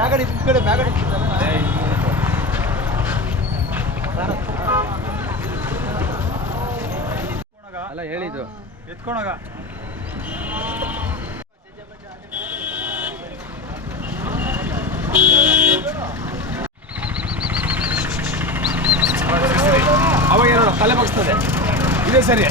ಮ್ಯಾಗಡಿ ಈ ಕಡೆ ಮ್ಯಾಗಡಿ ಅಲ್ಲ ಹೇಳಿದ್ದು ಎತ್ಕೊಳಗ ಅವಾಗ ಏನೋ ತಲೆ ಬಗ್ಸ್ತದೆ ಇದೇ ಸರಿ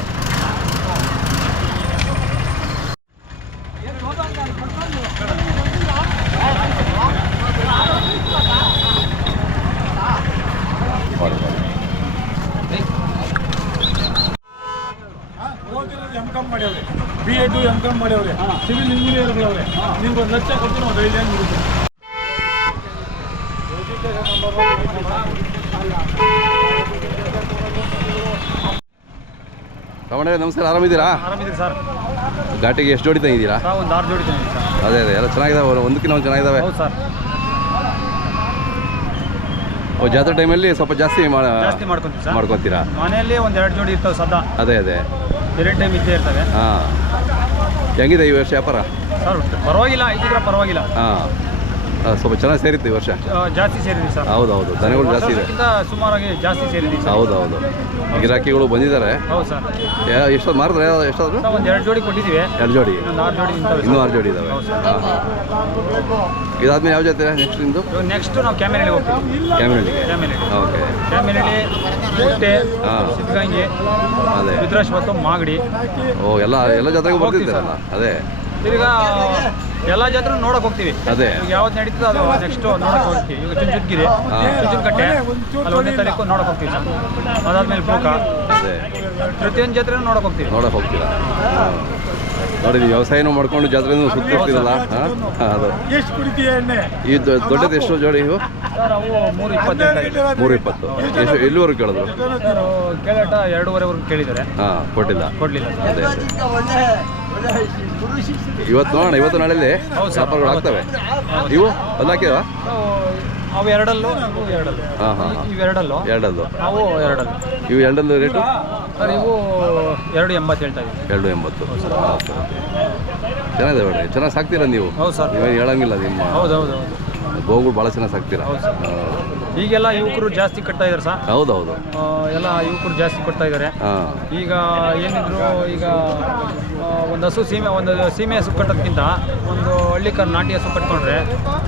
ಎಂ ಕಾಮ್ ಮಾಡ್ಯವ್ರೆ ಬಿ ಎಡ್ ಎಂ ಕಾಮ್ ಮಾಡ್ಯವ್ರೆ ಸಿವಿಲ್ ಇಂಜಿನಿಯರ್ಗಳವ್ರೆ. ನಿಮ್ಗೆ ಒಂದು ಲಕ್ಷ ಕೊಡ್ತೀನಿ ಒಂದು ಐದು ಏನು ಮುಗಿತು ರಮಣ ನಮಸ್ಕಾರ. ಆರಾಮಿದ್ದೀರಾ? ಆರಾಮಿದ್ದೀರಿ ಸರ್. ಘಾಟಿಗೆ ಎಷ್ಟು ಜೋಡಿ ತಂಗಿದ್ದೀರಾ? ಒಂದು ಆರು ಜೋಡಿ ತಂದಿದ್ದೀವಿ ಸರ್. ಅದೇ ಅದೇ. ಎಲ್ಲ ಚೆನ್ನಾಗಿದಾವೆ. ಒಂದಕ್ಕಿಂತ ಒಂದು ಚೆನ್ನಾಗಿದ್ದಾವೆ ಹೌದು ಸರ್. ಓ ಜಾತ್ರೆ ಟೈಮಲ್ಲಿ ಸ್ವಲ್ಪ ಜಾಸ್ತಿ ಜಾಸ್ತಿ ಮಾಡ್ಕೊಂತೀವಿ ಸರ್. ಮಾಡ್ಕೊತೀರಾ? ಮನೆಯಲ್ಲಿ ಒಂದು ಎರಡು ಜೋಡಿ ಇರ್ತಾವೆ ಸದಾ ಅದೇ ಅದೇ. ಎರಡು ಟೈಮ್ ಇದ್ದೇ ಇರ್ತವೆ. ಹಾಂ. ಹೆಂಗಿದೆ ಈ ವರ್ಷ ವ್ಯಾಪಾರ? ಸರ್ ಪರವಾಗಿಲ್ಲ ಇದ್ದಿದ್ರೆ ಪರವಾಗಿಲ್ಲ. ಹಾಂ. ಸ್ವಲ್ಪ ಚೆನ್ನಾಗಿ ಸೇರಿತ್ತು ಈ ವರ್ಷ? ಜಾಸ್ತಿ ಸೇರಿದೆ ಸರ್. ಹೌದು ಹೌದು ದನಗಳು ಜಾಸ್ತಿ ಇದೆ. ಸುಮಾರಾಗಿ ಜಾಸ್ತಿ ಸೇರಿದೆ ಸರ್. ಹೌದು ಹೌದು ಗಿರಾಕಿಗಳು ಬಂದಿದ್ದಾರೆ. ಹೌದು ಸರ್. ಎಷ್ಟೊತ್ತು ಮಾರಿದ್ರೆ ಎಷ್ಟಾದ್ರು? ಒಂದು ಎರಡು ಜೋಡಿ ಕೊಟ್ಟಿದ್ದೀವಿ. ಎರಡು ಜೋಡಿ. ಇನ್ನೂ ಆರು ಜೋಡಿ ಇದಾವೆ. ಇದಾದ್ಮೇಲೆ ಯಾವ ಜೊತೆ ನೆಕ್ಸ್ಟ್ ಇವಾಗ ನೆಕ್ಸ್ಟ್ ನಾವು ಕ್ಯಾಮೆರಲ್ಲಿ ಹೋಗ್ತೀವಿ. ಕ್ಯಾಮೆರಲ್ಲಿ ಓಕೆ ಕ್ಯಾಮೆರಲ್ಲಿ ಕೋಟೆ. ಸಿದ್ಧಗಂಗೆ ಅದೇ. ರುದ್ರಾಶ್ವತ್ತು ಮಾಗಡಿ. ಓ ಎಲ್ಲ ಎಲ್ಲ ಜಾತ್ರೆಗೂ ಬರ್ತಿದ್ದಾರಲ್ಲ? ಅದೇ. ತಿರ್ಗಾ ಎಲ್ಲ ಜಾತ್ರೆ ನೋಡಕ್ ಹೋಗ್ತೀವಿ. ಅದೇ. ಯಾವ್ದು ನಡೀತದೆ ಅದು ನೆಕ್ಸ್ಟ್ ನೋಡಕ್ ಹೋಗ್ತೀವಿ. ಈಗ ಚುಂಚುನ್ಗಿರಿ. ಚುಂಚುನ್ಕಟ್ಟೆ ಅಲ್ಲಿ ಒಂದನೇ ತಾರೀಕು ನೋಡಕ್ ಹೋಗ್ತೀವಿ ಸರ್ ಅದಾದ್ಮೇಲೆ ಪೂಕ ಅದೇ. ಪ್ರತಿಯೊಂದು ಜಾತ್ರೆ ನೋಡಕ್ ಹೋಗ್ತೀವಿ. ನೋಡಕ್ ಹೋಗ್ತೀರಾ? ನೋಡಿ ನೀವು ವ್ಯವಸಾಯನೂ ಮಾಡ್ಕೊಂಡು ಜಾತ್ರೆನೂ ಸುತ್ತಿರ್ತೀರಲ್ಲ ಹಾಂ? ಅದು. ಎಷ್ಟು ಕುಡಿತೀಯ ಎಣ್ಣೆ? ಈ ದೊ- ದೊಡ್ಡದು ಎಷ್ಟು ಜೋಡಿ ಇವು? ಸರ್ ಅವು ಮೂರು ಇಪ್ಪತ್ತು ಎಷ್ಟು ಎಲ್ಲಿವರೆಗೂ ಕೇಳಿದ್ರು? ಸರ್ ಕೇಳಾಟ ಎರಡೂವರೆವರೆಗೂ ಕೇಳಿದ್ದಾರೆ. ಹಾಂ ಕೊಟ್ಟಿಲ್ಲ. ಕೊಡ್ಲಿಲ್ಲ ಅದೇ ಅದೇ. ಇವತ್ತು ನೋಡೋಣ ಇವತ್ತು ನಾಳೆ ಹೌದು ಸರ್. ವ್ಯಾಪಾರಗಳು ಆಗ್ತವೆ. ಇವು? ಹಾಕಿವ ಅವು ಎರಡಲ್ಲೂ ಇವು ಎರಡಲ್ಲೂ. ಹಾಂ ಹಾಂ ಹಾಂ. ಇವೆರಡಲ್ಲೂ ಎರಡಲ್ಲು? ನಾವು ಎರಡಲ್ಲೂ. ಇವು ಎರಡಲ್ಲು ರೇಟು? ಸರ್ ಇವು ಎರಡು ಎಂಬತ್ತು ಹೇಳ್ತಾ ಇದ್ದೀವಿ. ಎರಡು ಎಂಬತ್ತು. ಚೆನ್ನಾಗಿದೆ ಬೇಡ ಚೆನ್ನಾಗಿ ಸಾಕ್ತೀರಾ ನೀವು? ಹೌದು ಸರ್. ನೀವೇನು ಹೇಳಂಗಿಲ್ಲ ನಿಮ್ಮ ಹೌದು ಹೌದು ಹೌದು. ಗೋಗಳು ಭಾಳ ಚೆನ್ನಾಗಿ ಸಾಕ್ತೀರಾ? ಹೌದು ಸರ್. ಈಗೆಲ್ಲ ಯುವಕರು ಜಾಸ್ತಿ ಕಟ್ತಾ ಇದ್ದಾರೆ ಸರ್. ಹೌದು ಹೌದು ಆ, ಎಲ್ಲ ಯುವಕರು ಜಾಸ್ತಿ ಕೊಡ್ತಾ ಇದ್ದಾರೆ. ಹಾಂ. ಈಗ ಏನಿದ್ರು ಈಗ ಒಂದು ಹಸು ಸೀಮೆ ಒಂದು ಸೀಮೆ ಹಸು ಕಟ್ಟೋದಕ್ಕಿಂತ ಒಂದು ಹಳ್ಳಿ ಕರ್ ನಾಟಿ ಹಸು ಕಟ್ಕೊಂಡ್ರೆ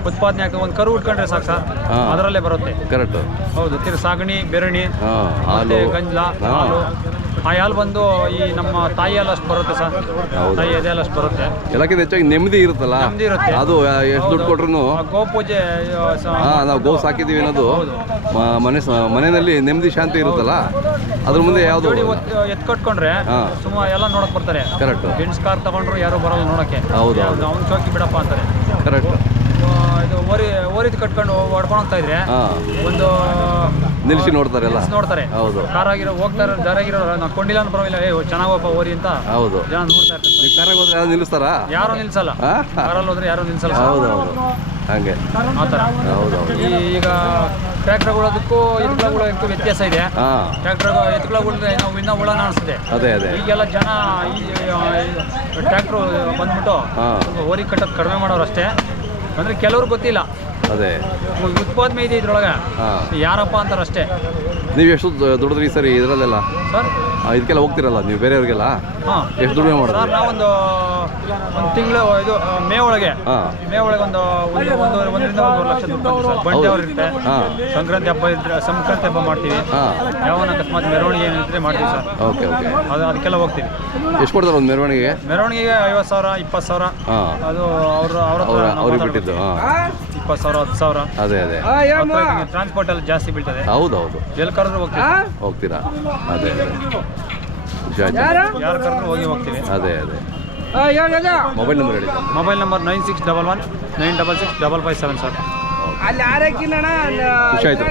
ಉತ್ಪಾದನೆ ಆಗ್ತದೆ. ಒಂದು ಕರು ಉಟ್ಕೊಂಡ್ರೆ ಸಾಕು ಸರ್. ಹಾ. ಅದರಲ್ಲೇ ಬರುತ್ತೆ. ಕರೆಕ್ಟು ಹೌದು. ತಿರು ಸಾಗಣಿ ಬೆರಣಿ ಹಾಂ ಮತ್ತೆ ಗಂಜಲ. ಹಾಲು. ಆ ಹಾಲು ಬಂದು ಈ ನಮ್ಮ ತಾಯಿ ಹಾಲು ಅಷ್ಟು ಬರುತ್ತೆ ಸರ್. ತಾಯಿ ಎದೆ ಹಾಲು ಅಷ್ಟು ಬರುತ್ತೆ. ಎಲ್ಲಕ್ಕಿಂತ ಹೆಚ್ಚಾಗಿ ನೆಮ್ಮದಿ ಇರುತ್ತಲ್ಲ? ನೆಮ್ಮದಿ ಇರುತ್ತೆ. ಅದು ಎಷ್ಟು ದುಡ್ಡು ಕೊಟ್ರು ಆ ಗೋ ಪೂಜೆ ಆ, ಸ- ನಾವು ಗೋ ಸಾಕಿದ್ದೀವಿ ಅನ್ನೋದು. ಮ- ಮನೆ ಸ- ಮನೆಯಲ್ಲಿ ನೆಮ್ಮದಿ ಶಾಂತಿ ಇರುತ್ತಲ್ಲ? ಅದ್ರ ಮುಂದೆ ಯಾವುದು? ಜೋಡಿ ಎತ್ ಕಟ್ಕೊಂಡ್ರೆ ಹಾ. ಸುಮ್ಮ ಎಲ್ಲ ನೋಡಕ್ ಬರ್ತಾರೆ. ಕರೆಕ್ಟ್ ಗೆಣಸ್ ಕಾರ್ ತಗೊಂಡ್ರು ಯಾರು ಬರಲ್ಲ ನೋಡಕ್ಕೆ. ಹೌದು, ಹೌದು. ಅವ್ನು ಚೌಕಿ ಬಿಡಪ್ಪ ಅಂತಾರೆ. ಕರೆಕ್ಟ್ ಇದು ಓರಿ ಓರಿದ್ ಕಟ್ಕೊಂಡು ಹೊಡ್ಕೊಂಡು ಹೋಗ್ತಾ ಇದ್ರೆ ಒಂದು ನಿಲ್ಸಿ ನೋಡ್ತಾರೆಲ್ಲ? ನಿಲ್ಸಿ ನೋಡ್ತಾರೆ. ಹೌದು. ಕಾರ್ ಆಗಿರೋ ಹೋಗ್ತಾರೆ ದಾರಾಗಿರೋ ನಾವು ಕೊಂಡಿಲ್ಲ ಅಂತ ಪರವಾಗಿಲ್ಲ. ಏ ಚೆನ್ನಾಗಪ್ಪ ಓರಿ ಅಂತ ಹೌದು. ಜನ ನೋಡ್ತಾ ಇರ್ತಾರೆ. ನೀವು ಕಾರಾಗ ಹೋದ್ರೆ ಯಾರು ನಿಲ್ಲಿಸ್ತಾರಾ? ಯಾರು ನಿಲ್ಸಲ್ಲ? ಕಾರಲ್ಲಿ ಹೋದ್ರೆ ಯಾರು ನಿಲ್ಸಲ್ಲ. ಹೌದು ಹೌದು. ಹಂಗೆ. ಆ ಥರ. ಹೌದು ಈಗ ಟ್ರ್ಯಾಕ್ಟರ್ಗಳದಕ್ಕೂ ಎತ್ಕೊಳ್ಳೋದಕ್ಕೂ ವ್ಯತ್ಯಾಸ ಇದೆ. ಟ್ರ್ಯಾಕ್ಟರ್ ಎತ್ಕೊಳ್ಳೋದ್ರೆ ನಾವು ಇನ್ನೂ ಉಳ ಅನಿಸುತ್ತೆ. ಅದೇ ಅದೇ. ಈಗೆಲ್ಲ ಜನ ಈ ಟ್ರ್ಯಾಕ್ಟ್ರು ಬಂದ್ಬಿಟ್ಟು ಓರಿ ಹೋರಿ ಕಟ್ಟೋದು ಕಡಿಮೆ ಮಾಡೋರು ಅಷ್ಟೇ. ಅಂದರೆ ಕೆಲವ್ರು ಗೊತ್ತಿಲ್ಲ. ಅದೇ. ಉತ್ಪಾದನೆ ಇದೆ ಇದ್ರೊಳಗೆ. ಹಾಂ. ಯಾರಪ್ಪ ಅಂತಾರೆ ಅಷ್ಟೇ ನೀವು ಎಷ್ಟು ದುಡಿದ್ರಿ ಸರಿ ಇದರಲ್ಲೆಲ್ಲ? ಸರ್ ಇದಕ್ಕೆಲ್ಲ ಹೋಗ್ತಿರಲ್ಲ ನೀವು ಬೇರೆಯವ್ರಿಗೆಲ್ಲ? ಹಾಂ. ಎಷ್ಟು ದುಡಿಮೆ ಸರ್ ಮಾಡಿದ್ರಿ ನಾವೊಂದು ಒಂದು ತಿಂಗಳು ಇದು ಮೇ ಒಳಗೆ. ಹಾಂ. ಮೇ ಒಳಗೆ ಒಂದು ಒಂದು ಒಂದೂವರೆ ಒಂದರಿಂದ ಒಂದೂವರೆ ಲಕ್ಷ ದುಡ್ಡು ಸರ್. ಬಂಡೆ ಅವ್ರು ಇರುತ್ತೆ. ಹಾಂ. ಸಂಕ್ರಾಂತಿ ಹಬ್ಬ ಇದ್ರೆ ಸಂಕ್ರಾಂತಿ ಹಬ್ಬ ಮಾಡ್ತೀವಿ. ಹಾಂ. ಯಾವನ ಅಕಸ್ಮಾತ್ ಮೆರವಣಿಗೆ ಏನಿದ್ರೆ ಮಾಡ್ತೀವಿ ಸರ್. Okay okay. ಅದು ಅದಕ್ಕೆಲ್ಲ ಹೋಗ್ತೀವಿ. ಎಷ್ಟು ಕೊಡ್ತಾರೆ ಒಂದು ಮೆರವಣಿಗೆ? ಮೆರವಣಿಗೆಗೆ ಐವತ್ತು ಸಾವಿರ ಇಪ್ಪತ್ತು ಸಾವಿರ. ಹಾಂ. ಅದು ಅವರು ಅವ್ರ ಅವ್ರಿಗೆ. ಬಿಟ್ಟಿದ್ದು ಹಾಂ. ಇಪ್ಪತ್ತು ಸಾವಿರ ಹತ್ತು ಸಾವಿರ. ಅದೇ ಅದೇ. ಟ್ರಾನ್ಸ್ಪೋರ್ಟ್ ಎಲ್ಲ ಜಾಸ್ತಿ ಬೀಳ್ತದೆ. ಹೌದು ಹೌದು. ಎಲ್ಲಿ ಕರೆದ್ರೆ ಹೋಗ್ತೀರಾ ಹೋಗ್ತೀರಾ? ಅದೇ ಅದೇ. ಯಾರು? ಕರೆದ್ರು ಹೋಗಿ ಹೋಗ್ತೀವಿ ಅದೇ ಅದೇ. ಮೊಬೈಲ್ ನಂಬರ್ ಹೇಳಿ. Mobile number nine six double one nine double six double five seven sir. ಖುಷಿ ಆಯಿತು